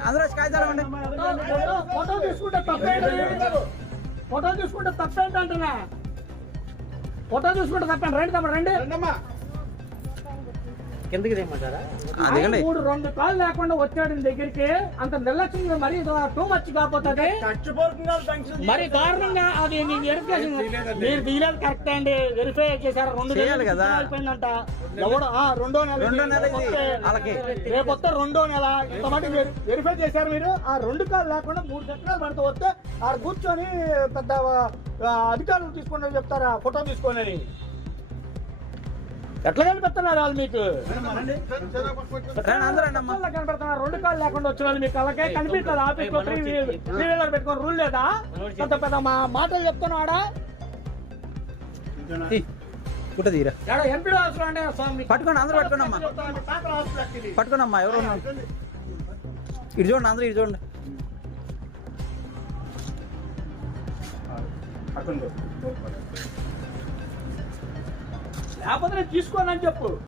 అందరూ ఫోటో తీసుకుంటే తప్పేంటి ఫోటో తీసుకుంటే తప్పేంటి అంటున్నా ఫోటో తీసుకుంటే తప్పేంటి రండి తమ్ముడు రండి. కిందకి అదిగండి ఆయన మూడు రెండు కాళ్ళు లేకుండా వచ్చాడు నీ దగ్గరికి. అంత నిర్లక్ష్యంగా మరి టూ మచ్ కాకపోతుంది మరి దారుణంగా అది మీకు వెరిఫికేషన్ మీరు తీయలేదు కరెక్ట్ అండి. వెరిఫై చేశారు. రెండు చేయాలి నెలలు కదా. అయిపోయిందంట. ఎవడు ఆ, రెండో నెల రెండో నెల వాళ్ళకి. రేపొస్తే రెండో నెల. ఇంతమంది వెరిఫై చేశారు మీరు. ఆ రెండు కాళ్ళు లేకుండా మూడు చక్రాలు పడితే వస్తే ఆడ కూర్చొని పెద్ద ఆ, అధికారులు తీసుకొని చెప్తారా? ఫోటో తీసుకొని. అని. ఎట్లా కనిపిస్తున్నారు వాళ్ళు మీకు? రండి. అందరూ రండి కాళ్ళు లేకుండా వచ్చిన వాళ్ళు మీకు కళ్ళకే కనిపించదు ఆఫీస్లో త్రీ వీలర్ పెట్టుకొని రూల్ లేదా? పెద్ద పెద్ద మా మాటలు చెప్తున్నాడా? తీ. గుట్ట తీరా. పట్టుకోండి, అందరూ పట్టుకోండి అమ్మా. ఇది. పట్టుకోండి అమ్మా ఎవరు ఇటు చూడండి అందరూ ఇటు చూడండి. లేకపోతే నేను తీసుకోనని చెప్పు.